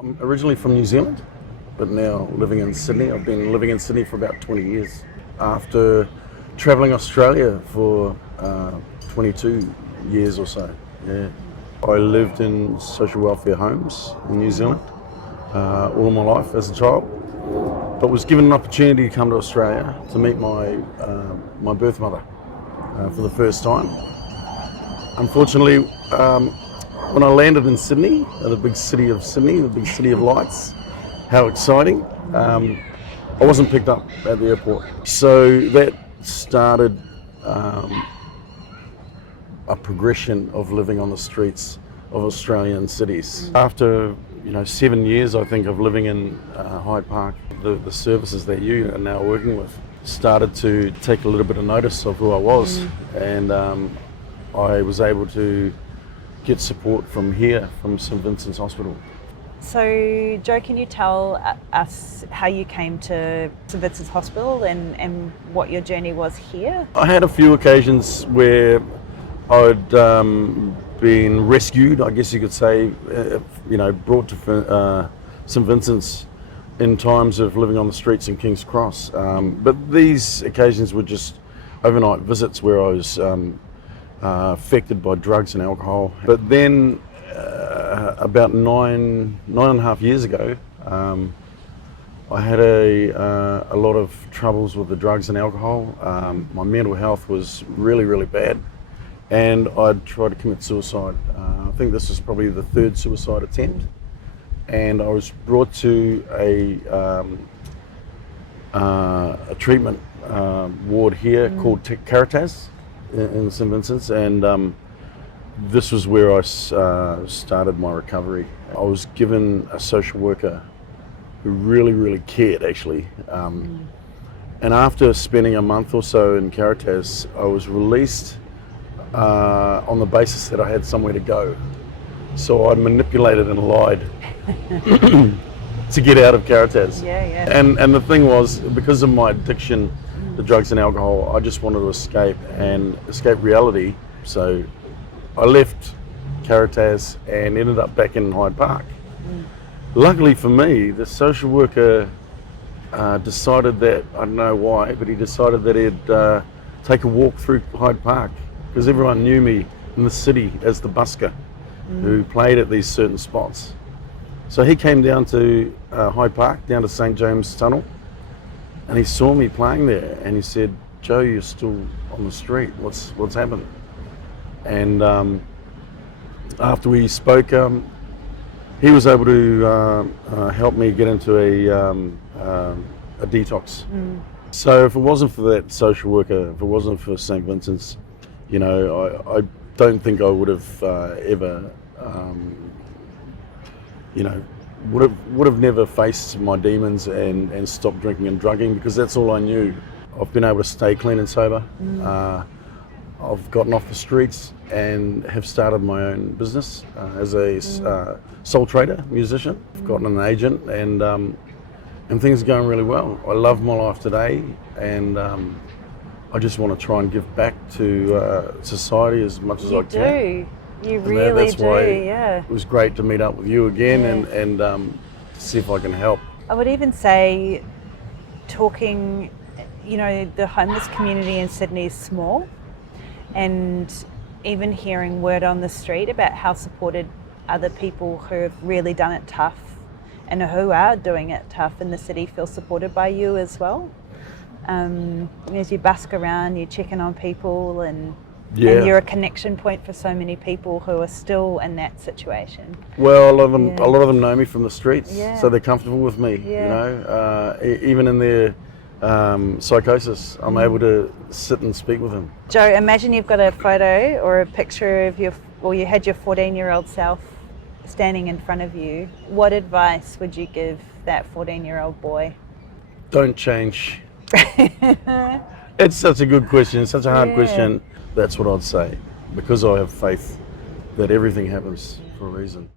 I'm originally from New Zealand, but now living in Sydney. I've been living in Sydney for about 20 years. After travelling Australia for 22 years or so, yeah. I lived in social welfare homes in New Zealand all of my life as a child, but was given an opportunity to come to Australia to meet my birth mother for the first time. Unfortunately, when I landed in Sydney, the big city of Sydney, the big city of lights, how exciting, I wasn't picked up at the airport. So that started a progression of living on the streets of Australian cities. After 7 years, I think, of living in Hyde Park, the services that you are now working with started to take a little bit of notice of who I was, and I was able to get support from here, from St Vincent's Hospital. So, Joe, can you tell us how you came to St Vincent's Hospital and what your journey was here? I had a few occasions where I'd been rescued, I guess you could say, brought to St Vincent's in times of living on the streets in King's Cross. But these occasions were just overnight visits where I was affected by drugs and alcohol. But then about nine and a half years ago, I had a lot of troubles with the drugs and alcohol. My mental health was really, really bad, and I'd tried to commit suicide. I think this was probably the third suicide attempt, and I was brought to a treatment ward here called Caritas in St Vincent's, and this was where I started my recovery. I was given a social worker who really, really cared, actually. And after spending a month or so in Caritas, I was released on the basis that I had somewhere to go. So I manipulated and lied to get out of Caritas. Yeah. And the thing was, because of my addiction to drugs and alcohol, I just wanted to escape reality. So I left Caritas and ended up back in Hyde Park. Luckily for me, the social worker decided that, I don't know why, but he decided that he'd take a walk through Hyde Park, because everyone knew me in the city as the busker who played at these certain spots. So he came down to Hyde Park, down to St James Tunnel, and he saw me playing there, and he said, "Joe, you're still on the street. What's happened?" And after we spoke, he was able to help me get into a detox. So if it wasn't for that social worker, if it wasn't for St Vincent's, I don't think I would have ever, would have never faced my demons and stopped drinking and drugging, because that's all I knew. I've been able to stay clean and sober. I've gotten off the streets and have started my own business as a soul trader, musician. I've gotten an agent, and things are going really well. I love my life today, and I just want to try and give back to society as much as I can. You really that's do, why yeah. It was great to meet up with you again and see if I can help. I would even say, talking, the homeless community in Sydney is small, and even hearing word on the street about how supported other people who have really done it tough and who are doing it tough in the city feel supported by you as well. As you busk around, you're checking on people, and you're a connection point for so many people who are still in that situation. Well, a lot of them know me from the streets, Yeah. so they're comfortable with me. Even in their psychosis, I'm able to sit and speak with them. Joe, imagine you've got a photo or a picture of you had your 14-year-old self standing in front of you. What advice would you give that 14-year-old boy? Don't change. It's such a good question, such a hard question. That's what I'd say, because I have faith that everything happens for a reason.